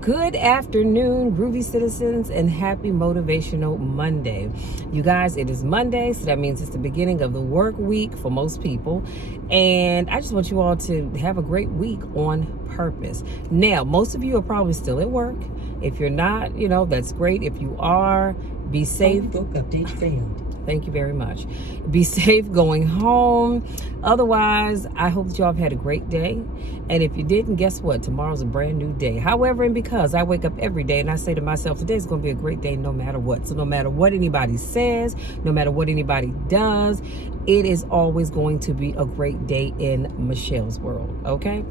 Good afternoon, groovy citizens, and happy Motivational Monday. You guys, it is Monday, so that means it's the beginning of the work week for most people. And I just want you all to have a great week on purpose. Now, most of you are probably still at work. If you're not, that's great. If you are, be safe. Book update failed. Thank you very much. Be safe going home. Otherwise, I hope that y'all have had a great day. And if you didn't, guess what? Tomorrow's a brand new day. However, and because I wake up every day and I say to myself, today's going to be a great day no matter what. So no matter what anybody says, no matter what anybody does, it is always going to be a great day in Michelle's world, okay?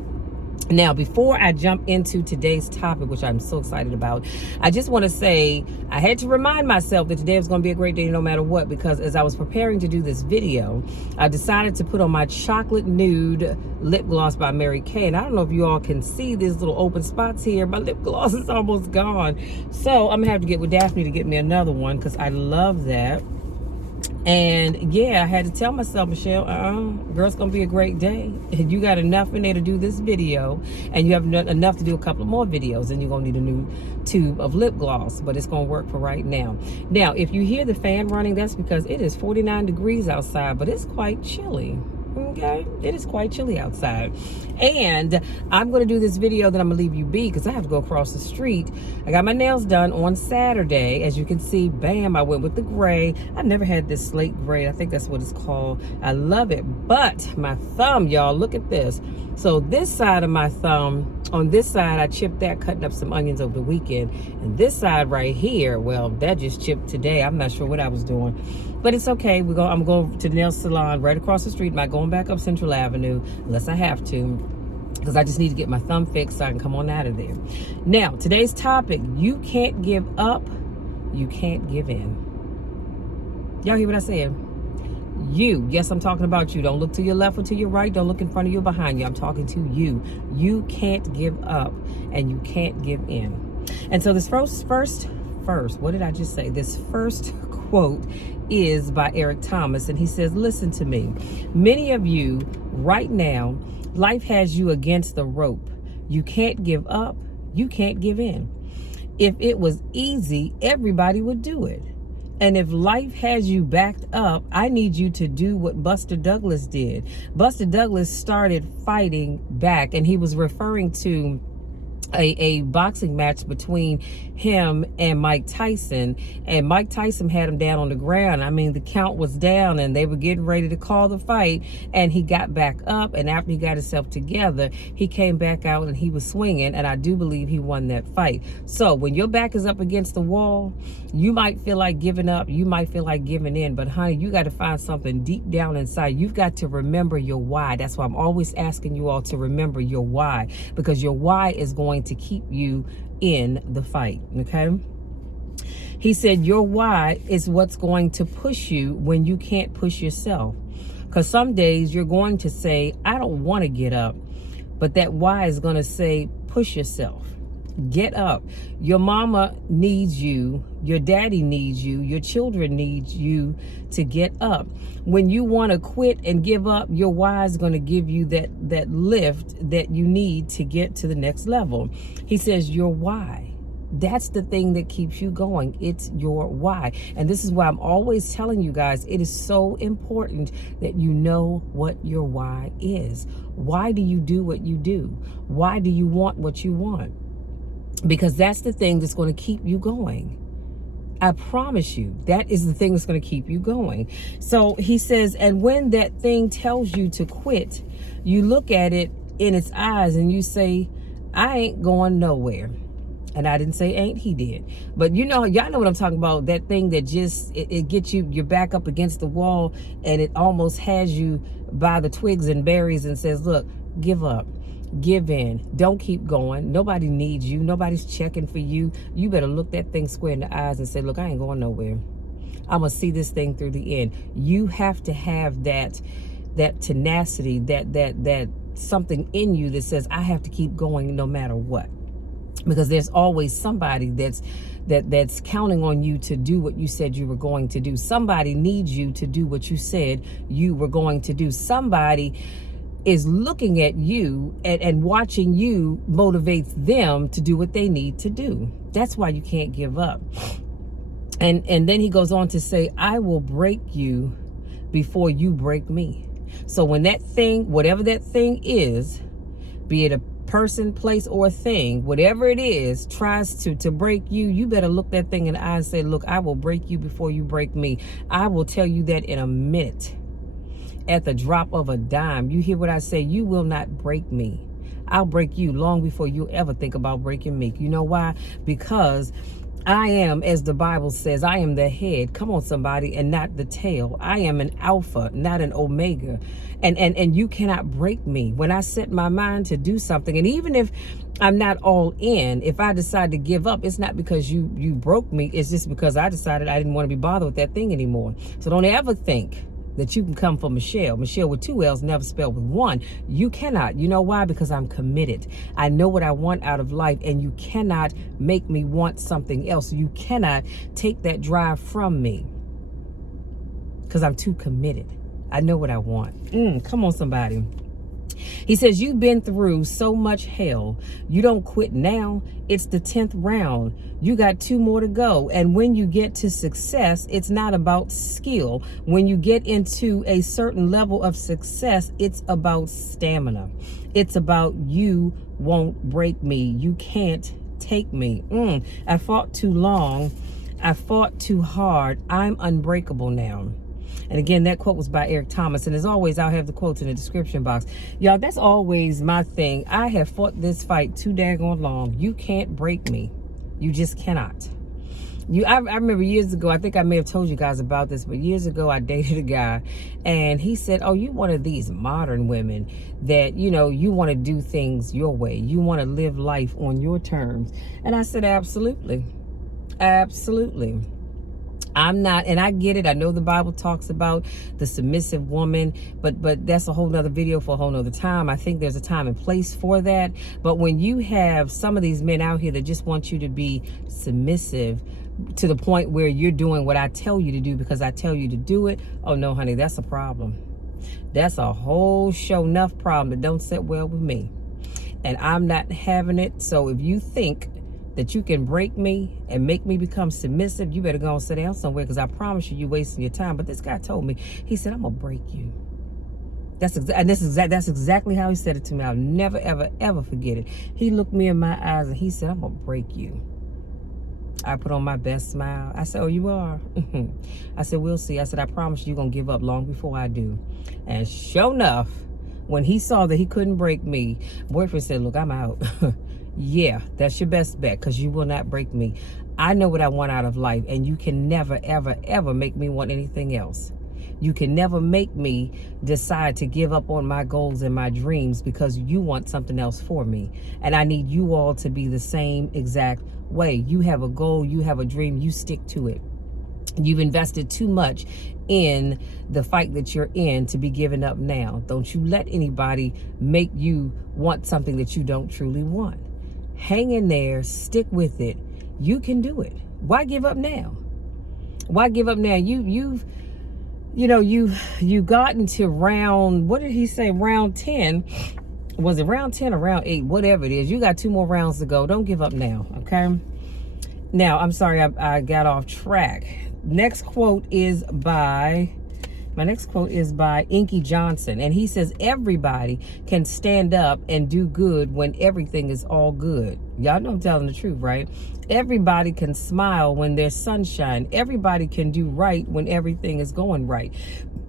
Now, before I jump into today's topic, which I'm so excited about, I just want to say I had to remind myself that today was going to be a great day no matter what, because as I was preparing to do this video, I decided to put on my chocolate nude lip gloss by Mary Kay. And I don't know if you all can see these little open spots here. My lip gloss is almost gone. So I'm going to have to get with Daphne to get me another one because I love that. And yeah, I had to tell myself, Michelle, girl, it's gonna be a great day. And you got enough in there to do this video, and you have enough to do a couple of more videos, and you're gonna need a new tube of lip gloss, but it's gonna work for right now. Now, if you hear the fan running, that's because it is 49 degrees outside, but it's quite chilly. Okay, it is quite chilly outside. And I'm going to do this video that I'm going to leave you be because I have to go across the street. I got my nails done on Saturday. As you can see, bam, I went with the gray. I've never had this slate gray. I think that's what it's called. I love it. But my thumb, y'all, look at this. So this side of my thumb, on this side, I chipped that cutting up some onions over the weekend. And this side right here, well, that just chipped today. I'm not sure what I was doing. But it's okay. I'm going to the nail salon right across the street. I'm not going back up Central Avenue unless I have to, because I just need to get my thumb fixed so I can come on out of there. Now, today's topic, you can't give up, you can't give in. Y'all hear what I said? You. Yes, I'm talking about you. Don't look to your left or to your right. Don't look in front of you or behind you. I'm talking to you. You can't give up and you can't give in. And so this first, what did I just say? This first quote is by Eric Thomas, and he says, listen to me. Many of you right now, life has you against the rope. You can't give up. You can't give in. If it was easy, everybody would do it. And if life has you backed up, I need you to do what Buster Douglas did. Buster Douglas started fighting back, and he was referring to a boxing match between him and Mike Tyson, and Mike Tyson had him down on the ground. I mean, the count was down and they were getting ready to call the fight, and he got back up, and after he got himself together, he came back out and he was swinging, and I do believe he won that fight. So when your back is up against the wall, you might feel like giving up, you might feel like giving in, but honey, you got to find something deep down inside. You've got to remember your why. That's why I'm always asking you all to remember your why, because your why is going to keep you in the fight, okay? He said your why is what's going to push you when you can't push yourself. Because some days you're going to say, I don't want to get up, but that why is going to say, push yourself. Get up. Your mama needs you. Your daddy needs you. Your children need you to get up. When you want to quit and give up, your why is going to give you that lift that you need to get to the next level. He says your why. That's the thing that keeps you going. It's your why. And this is why I'm always telling you guys, it is so important that you know what your why is. Why do you do what you do? Why do you want what you want? Because that's the thing that's going to keep you going. I promise you, that is the thing that's going to keep you going. So he says, and when that thing tells you to quit, you look at it in its eyes and you say, I ain't going nowhere. And I didn't say ain't, he did. But y'all know what I'm talking about. That thing that just, it gets your back up against the wall, and it almost has you by the twigs and berries and says, look, give up. Give in. Don't keep going. Nobody needs you. Nobody's checking for you. You better look that thing square in the eyes and say, look, I ain't going nowhere. I'm going to see this thing through the end. You have to have that tenacity, that something in you that says, I have to keep going no matter what. Because there's always somebody that's counting on you to do what you said you were going to do. Somebody needs you to do what you said you were going to do. Somebody is looking at you and watching you motivates them to do what they need to do. That's why you can't give up. And then he goes on to say, I will break you before you break me. So when that thing, whatever that thing is, be it a person, place, or thing, whatever it is, tries to break you, you better look that thing in the eye and say, look, I will break you before you break me. I will tell you that in a minute, at the drop of a dime. You hear what I say? You will not break me. I'll break you long before you ever think about breaking me. You know why? Because I am, as the Bible says, I am the head. Come on, somebody, and not the tail. I am an alpha, not an omega. And you cannot break me. When I set my mind to do something, and even if I'm not all in, if I decide to give up, it's not because you broke me. It's just because I decided I didn't want to be bothered with that thing anymore. So don't ever think that you can come for Michelle. Michelle with 2 L's, never spelled with 1. You cannot. You know why? Because I'm committed. I know what I want out of life, and you cannot make me want something else. You cannot take that drive from me because I'm too committed. I know what I want. Come on, somebody. He says, you've been through so much hell. You don't quit now. It's the 10th round. You got 2 more to go. And when you get to success, it's not about skill. When you get into a certain level of success, it's about stamina. It's about you won't break me. You can't take me. I fought too long. I fought too hard. I'm unbreakable now. And again, that quote was by Eric Thomas. And as always, I'll have the quotes in the description box. Y'all, that's always my thing. I have fought this fight too daggone long. You can't break me. You just cannot. I remember years ago, I think I may have told you guys about this, but years ago I dated a guy and he said, oh, you one of these modern women that, you know, you want to do things your way. You want to live life on your terms. And I said, absolutely. Absolutely. I'm not, and I get it. I know the Bible talks about the submissive woman, but that's a whole nother video for a whole nother time. I think there's a time and place for that. But when you have some of these men out here that just want you to be submissive to the point where you're doing what I tell you to do because I tell you to do it, oh no, honey, that's a problem. That's a whole show enough problem that don't sit well with me. And I'm not having it. So if you think that you can break me and make me become submissive, you better go and sit down somewhere, because I promise you, you're wasting your time. But this guy told me, he said, I'm gonna break you. That's exactly how he said it to me. I'll never, ever, ever forget it. He looked me in my eyes and he said, I'm gonna break you. I put on my best smile. I said, oh, you are? I said, we'll see. I said, I promise you, you're gonna give up long before I do. And sure enough, when he saw that he couldn't break me, boyfriend said, look, I'm out. Yeah, that's your best bet, because you will not break me. I know what I want out of life, and you can never, ever, ever make me want anything else. You can never make me decide to give up on my goals and my dreams because you want something else for me. And I need you all to be the same exact way. You have a goal, you have a dream, you stick to it. You've invested too much in the fight that you're in to be giving up now. Don't you let anybody make you want something that you don't truly want. Hang in there, stick with it. You can do it. Why give up now? Why give up now? You got into round, what did he say? Round 10. Was it round 10 or round 8? Whatever it is. You got 2 more rounds to go. Don't give up now, okay? Now, I'm sorry I got off track. My next quote is by Inky Johnson, and he says, everybody can stand up and do good when everything is all good. Y'all know I'm telling the truth, right? Everybody can smile when there's sunshine. Everybody can do right when everything is going right.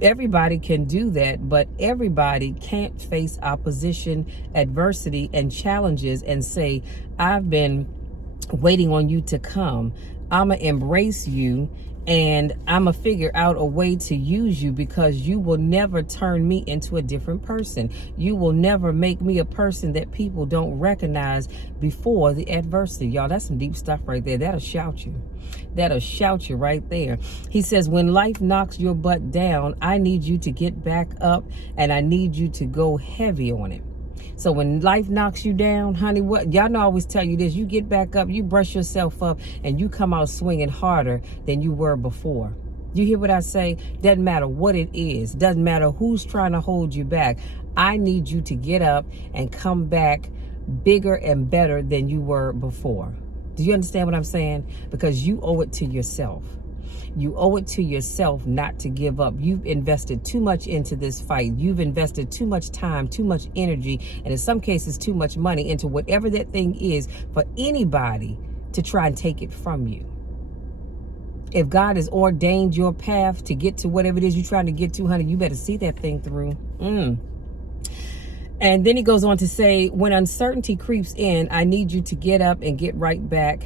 Everybody can do that, but everybody can't face opposition, adversity, and challenges and say, I've been waiting on you to come. I'ma embrace you, and I'm going to figure out a way to use you, because you will never turn me into a different person. You will never make me a person that people don't recognize before the adversity. Y'all, that's some deep stuff right there. That'll shout you. That'll shout you right there. He says, when life knocks your butt down, I need you to get back up, and I need you to go heavy on it. So when life knocks you down, honey, what y'all know I always tell you this, you get back up, you brush yourself up, and you come out swinging harder than you were before. You hear what I say? Doesn't matter what it is. Doesn't matter who's trying to hold you back. I need you to get up and come back bigger and better than you were before. Do you understand what I'm saying? Because you owe it to yourself. You owe it to yourself not to give up. You've invested too much into this fight. You've invested too much time, too much energy, and in some cases, too much money into whatever that thing is for anybody to try and take it from you. If God has ordained your path to get to whatever it is you're trying to get to, honey, you better see that thing through. And then he goes on to say, when uncertainty creeps in, I need you to get up and get right back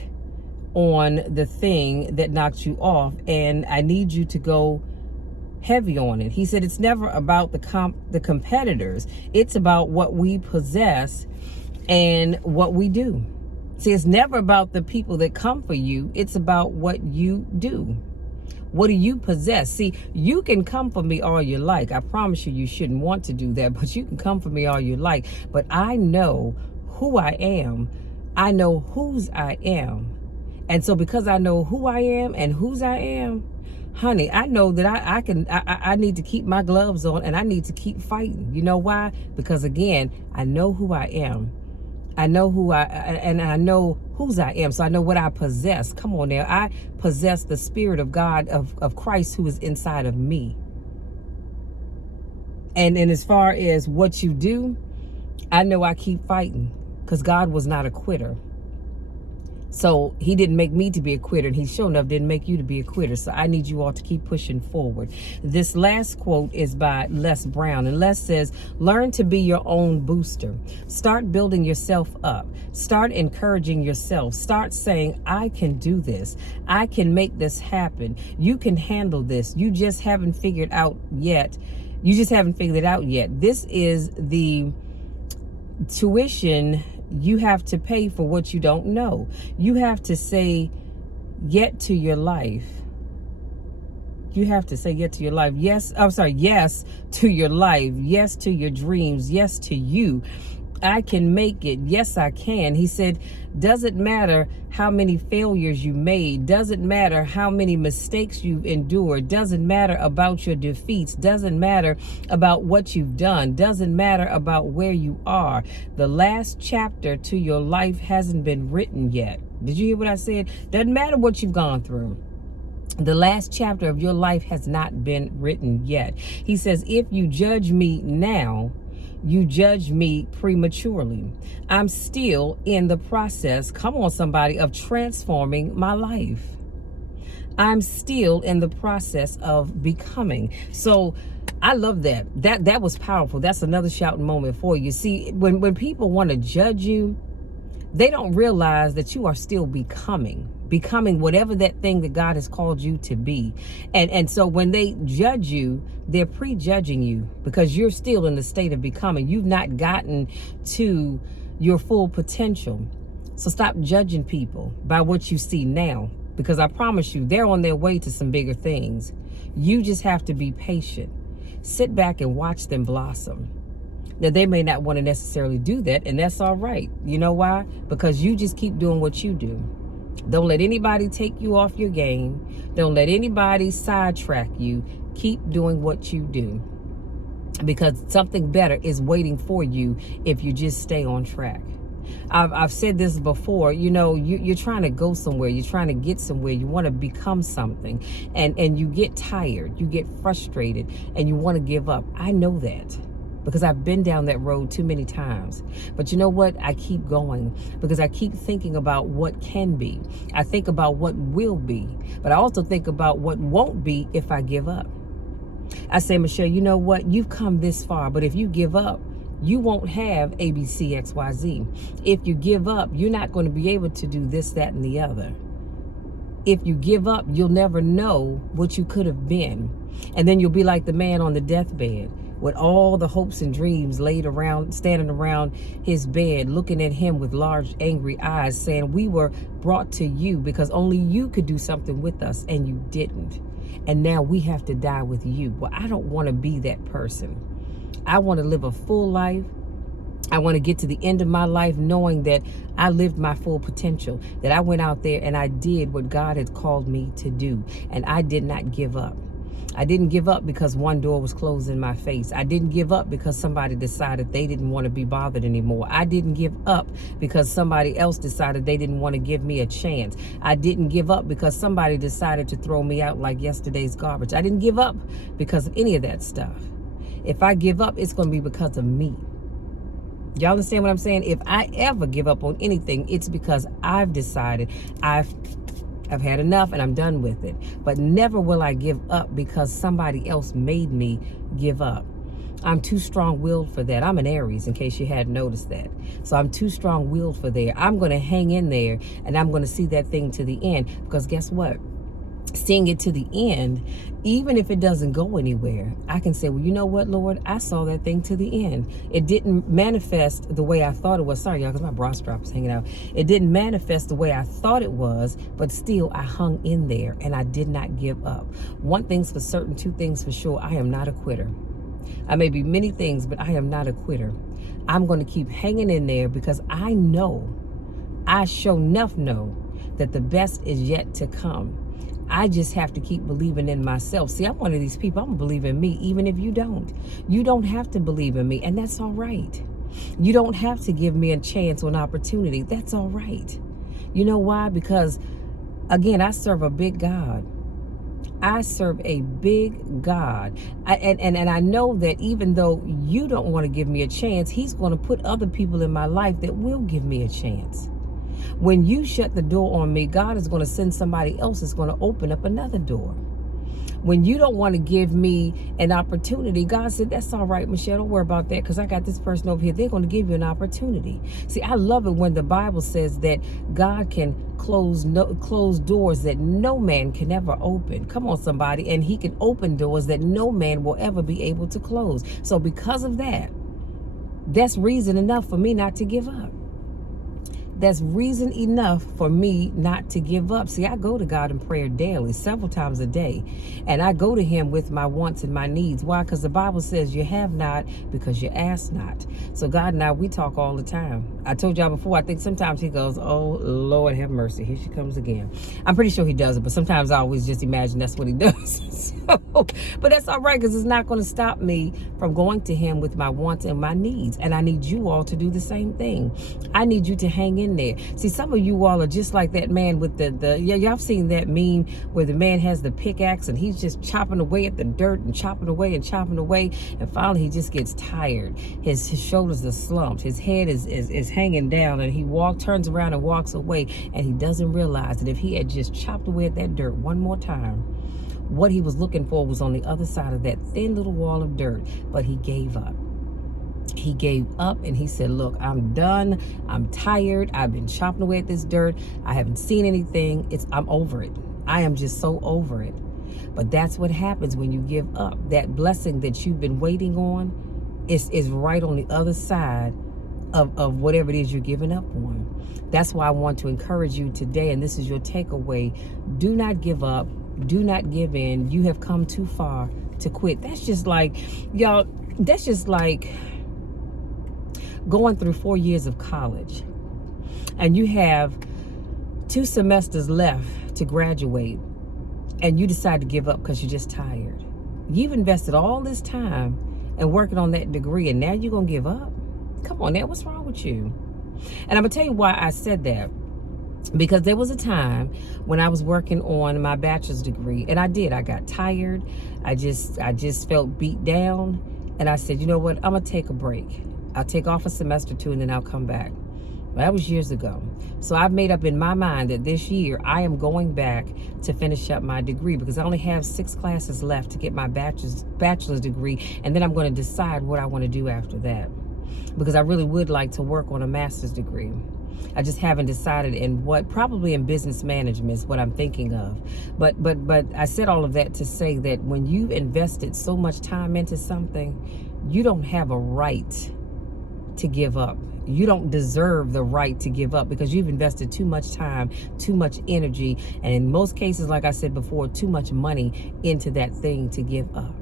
on the thing that knocked you off, and I need you to go heavy on it. He said it's never about the competitors. It's about what we possess and what we do. See, it's never about the people that come for you. It's about what you do. What do you possess? See, you can come for me all you like. I promise you, you shouldn't want to do that, but you can come for me all you like. But I know who I am. I know whose I am. And so because I know who I am and whose I am, honey, I know that I need to keep my gloves on, and I need to keep fighting. You know why? Because again, I know who I am. I know I know whose I am. So I know what I possess. Come on now. I possess the Spirit of God, of Christ, who is inside of me. And as far as what you do, I know I keep fighting because God was not a quitter. So he didn't make me to be a quitter, and he sure enough didn't make you to be a quitter. So I need you all to keep pushing forward. This last quote is by Les Brown, and Les says, learn to be your own booster. Start building yourself up. Start encouraging yourself. Start saying, I can do this. I can make this happen. You can handle this. You just haven't figured out yet. You just haven't figured it out yet. This is the tuition you have to pay for what you don't know. You have to say yet to your life. You have to say yet to your life. Yes to your life. Yes to your dreams. Yes to you. I can make it. Yes, I can. He said, doesn't matter how many failures you made. Doesn't matter how many mistakes you've endured. Doesn't matter about your defeats. Doesn't matter about what you've done. Doesn't matter about where you are. The last chapter to your life hasn't been written yet. Did you hear what I said? Doesn't matter what you've gone through. The last chapter of your life has not been written yet. He says, if you judge me now, you judge me prematurely. I'm still in the process, come on somebody, of transforming my life. I'm still in the process of becoming. So I love that. That was powerful. That's another shouting moment for you. See, when people want to judge you, they don't realize that you are still becoming whatever that thing that God has called you to be. And so when they judge you, they're prejudging you because you're still in the state of becoming. You've not gotten to your full potential. So stop judging people by what you see now, because I promise you, they're on their way to some bigger things. You just have to be patient. Sit back and watch them blossom. Now, they may not want to necessarily do that, and that's all right. You know why? Because you just keep doing what you do. Don't let anybody take you off your game. Don't let anybody sidetrack you. Keep doing what you do, because something better is waiting for you if you just stay on track. I've said this before, you know, you're trying to go somewhere, you're trying to get somewhere, you want to become something, and you get tired, you get frustrated, and you want to give up. I know that, because I've been down that road too many times. But you know what? I keep going because I keep thinking about what can be. I think about what will be, but I also think about what won't be if I give up. I say, Michelle, you know what? You've come this far, but if you give up, you won't have ABCXYZ. If you give up, you're not going to be able to do this, that, and the other. If you give up, you'll never know what you could have been. And then you'll be like the man on the deathbed, with all the hopes and dreams laid around, standing around his bed, looking at him with large, angry eyes, saying, we were brought to you because only you could do something with us, and you didn't. And now we have to die with you. Well, I don't want to be that person. I want to live a full life. I want to get to the end of my life knowing that I lived my full potential, that I went out there and I did what God had called me to do, and I did not give up. I didn't give up because one door was closed in my face. I didn't give up because somebody decided they didn't want to be bothered anymore. I didn't give up because somebody else decided they didn't want to give me a chance. I didn't give up because somebody decided to throw me out like yesterday's garbage. I didn't give up because of any of that stuff. If I give up, it's going to be because of me. Y'all understand what I'm saying? If I ever give up on anything, it's because I've decided I've had enough and I'm done with it. But never will I give up because somebody else made me give up. I'm too strong-willed for that. I'm an Aries, in case you hadn't noticed that. So I'm too strong-willed for that. I'm going to hang in there and I'm going to see that thing to the end. Because guess what? Seeing it to the end, even if it doesn't go anywhere, I can say, well, you know what, Lord, I saw that thing to the end. It didn't manifest the way I thought it was. Sorry, y'all, because my bra strap is hanging out. It didn't manifest the way I thought it was, but still I hung in there and I did not give up. One thing's for certain, two things for sure. I am not a quitter. I may be many things, but I am not a quitter. I'm going to keep hanging in there because I know, I sure enough know that the best is yet to come. I just have to keep believing in myself. See, I'm one of these people. I'm going to believe in me, even if you don't. You don't have to believe in me, and that's all right. You don't have to give me a chance or an opportunity. That's all right. You know why? Because, again, I serve a big God. I serve a big God. And I know that even though you don't want to give me a chance, he's going to put other people in my life that will give me a chance. When you shut the door on me, God is going to send somebody else that's going to open up another door. When you don't want to give me an opportunity, God said, that's all right, Michelle, don't worry about that because I got this person over here. They're going to give you an opportunity. See, I love it when the Bible says that God can close doors that no man can ever open. Come on, somebody. And he can open doors that no man will ever be able to close. So because of that, that's reason enough for me not to give up. That's reason enough for me not to give up. See, I go to God in prayer daily, several times a day. And I go to him with my wants and my needs. Why? Because the Bible says you have not because you ask not. So God and I, we talk all the time. I told y'all before, I think sometimes he goes, oh, Lord, have mercy. Here she comes again. I'm pretty sure he does it, but sometimes I always just imagine that's what he does. But that's all right because it's not going to stop me from going to him with my wants and my needs. And I need you all to do the same thing. I need you to hang in there. See, some of you all are just like that man with y'all seen that meme where the man has the pickaxe and he's just chopping away at the dirt and chopping away and chopping away, and finally he just gets tired. His shoulders are slumped, his head is hanging down, and he turns around and walks away, and he doesn't realize that if he had just chopped away at that dirt one more time, what he was looking for was on the other side of that thin little wall of dirt. But he gave up. He gave up and he said, look, I'm done. I'm tired. I've been chopping away at this dirt. I haven't seen anything. I'm over it. I am just so over it. But that's what happens when you give up. That blessing that you've been waiting on is right on the other side of whatever it is you're giving up on. That's why I want to encourage you today, and this is your takeaway. Do not give up. Do not give in. You have come too far to quit. That's just like, y'all, that's just like going through 4 years of college and you have 2 semesters left to graduate and you decide to give up because you're just tired. You've invested all this time and working on that degree, and now you're going to give up? Come on now, what's wrong with you? And I'm going to tell you why I said that. Because there was a time when I was working on my bachelor's degree, and I got tired. I just felt beat down, and I said, you know what, I'm going to take a break. I'll take off a semester or 2 and then I'll come back. Well, that was years ago. So I've made up in my mind that this year I am going back to finish up my degree because I only have 6 classes left to get my bachelor's degree, and then I'm going to decide what I want to do after that, because I really would like to work on a master's degree. I just haven't decided in what. Probably in business management is what I'm thinking of. But I said all of that to say that when you've invested so much time into something, you don't have a right to give up. You don't deserve the right to give up because you've invested too much time, too much energy, and in most cases, like I said before, too much money into that thing to give up.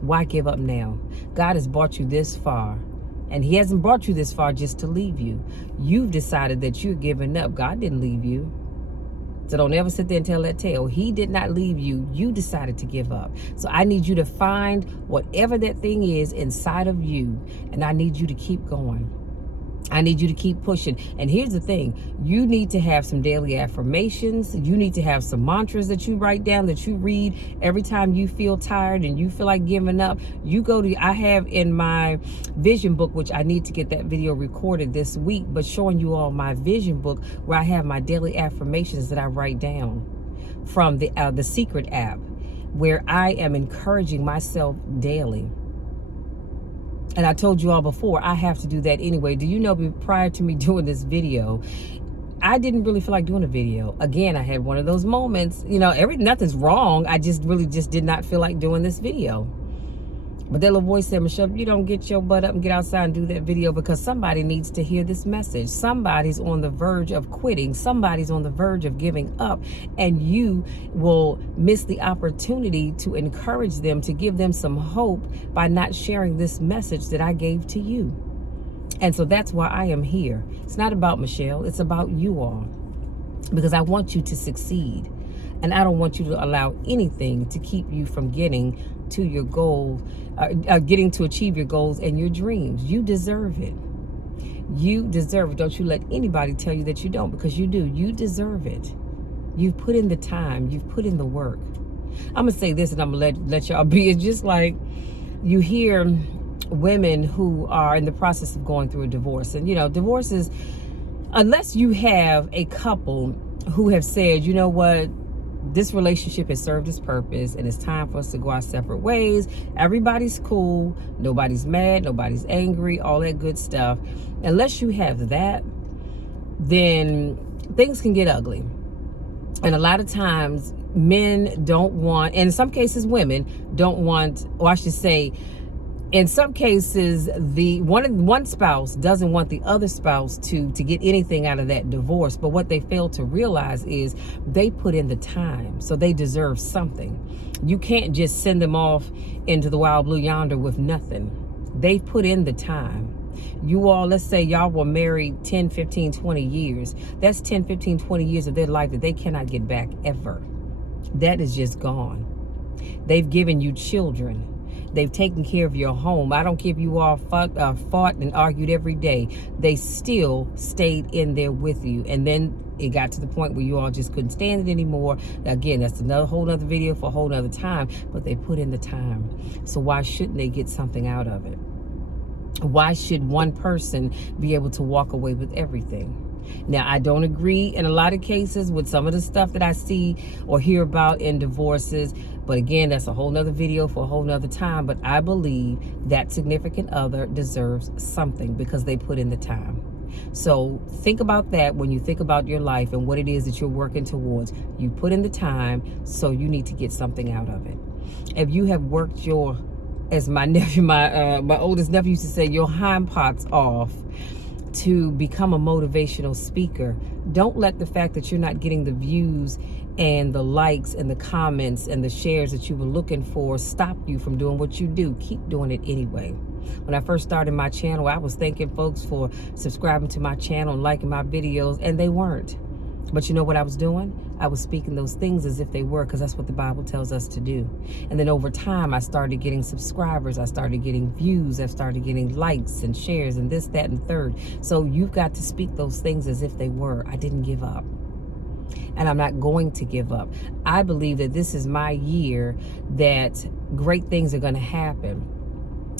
Why give up now? God has brought you this far. And he hasn't brought you this far just to leave you. You've decided that you're giving up. God didn't leave you. So don't ever sit there and tell that tale. He did not leave you. You decided to give up. So I need you to find whatever that thing is inside of you, and I need you to keep going. I need you to keep pushing. And here's the thing. You need to have some daily affirmations. You need to have some mantras that you write down, that you read every time you feel tired and you feel like giving up. I have in my vision book, which I need to get that video recorded this week, but showing you all my vision book where I have my daily affirmations that I write down from the Secret app, where I am encouraging myself daily. And I told you all before, I have to do that anyway. Do you know, prior to me doing this video, I didn't really feel like doing a video. Again, I had one of those moments, nothing's wrong. I just did not feel like doing this video. But that little voice said, Michelle, you don't get your butt up and get outside and do that video, because somebody needs to hear this message. Somebody's on the verge of quitting. Somebody's on the verge of giving up. And you will miss the opportunity to encourage them, to give them some hope by not sharing this message that I gave to you. And so that's why I am here. It's not about Michelle. It's about you all. Because I want you to succeed. And I don't want you to allow anything to keep you from getting to your goal, getting to achieve your goals and your dreams. You deserve it. You deserve it. Don't you let anybody tell you that you don't, because you do. You deserve it. You've put in the time. You've put in the work. I'm going to say this, and I'm going to let y'all be. It's just like you hear women who are in the process of going through a divorce. And, divorces, unless you have a couple who have said, you know what, this relationship has served its purpose and it's time for us to go our separate ways. Everybody's cool. Nobody's mad. Nobody's angry. All that good stuff. Unless you have that, then things can get ugly. And a lot of times men don't want, and in some cases women don't want, or I should say, in some cases, one spouse doesn't want the other spouse to get anything out of that divorce. But what they fail to realize is they put in the time, so they deserve something. You can't just send them off into the wild blue yonder with nothing. They put in the time. You all, let's say y'all were married 10, 15, 20 years. That's 10, 15, 20 years of their life that they cannot get back ever. That is just gone. They've given you children. They've taken care of your home. I don't care if you all fought and argued every day. They still stayed in there with you. And then it got to the point where you all just couldn't stand it anymore. Again, that's whole nother video for a whole nother time. But they put in the time. So why shouldn't they get something out of it? Why should one person be able to walk away with everything? Now, I don't agree in a lot of cases with some of the stuff that I see or hear about in divorces. But again, that's a whole nother video for a whole nother time. But I believe that significant other deserves something because they put in the time. So think about that when you think about your life and what it is that you're working towards. You put in the time, so you need to get something out of it. If you have worked your, as my nephew, my oldest nephew used to say, your hind parts off to become a motivational speaker, don't let the fact that you're not getting the views and the likes and the comments and the shares that you were looking for stop you from doing what you do. Keep doing it anyway. When I first started my channel, I was thanking folks for subscribing to my channel and liking my videos, and they weren't. But you know what I was doing? I was speaking those things as if they were, because that's what the Bible tells us to do. And then over time, I started getting subscribers. I started getting views. I started getting likes and shares and this, that, and third. So you've got to speak those things as if they were. I didn't give up. And I'm not going to give up. I believe that this is my year that great things are going to happen.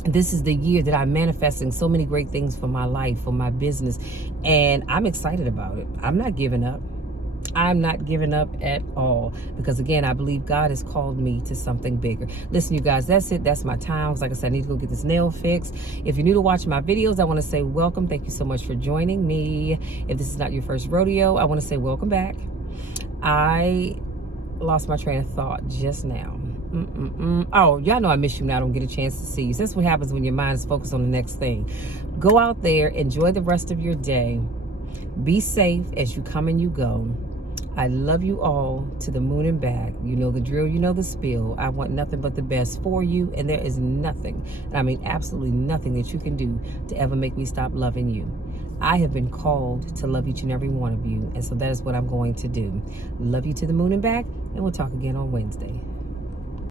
This is the year that I'm manifesting so many great things for my life, for my business. And I'm excited about it. I'm not giving up. I'm not giving up at all, because again, I believe God has called me to something bigger. Listen, you guys, that's it. That's my time. Like I said, I need to go get this nail fixed. If you're new to watching my videos, I want to say welcome. Thank you so much for joining me. If this is not your first rodeo, I want to say welcome back. I lost my train of thought just now. Oh, y'all know I miss you when I don't get a chance to see you. That's what happens when your mind is focused on the next thing. Go out there, enjoy the rest of your day. Be safe as you come and you go. I love you all to the moon and back. You know the drill, you know the spiel. I want nothing but the best for you, and there is nothing, and I mean absolutely nothing that you can do to ever make me stop loving you. I have been called to love each and every one of you, and so that is what I'm going to do. Love you to the moon and back, and we'll talk again on Wednesday.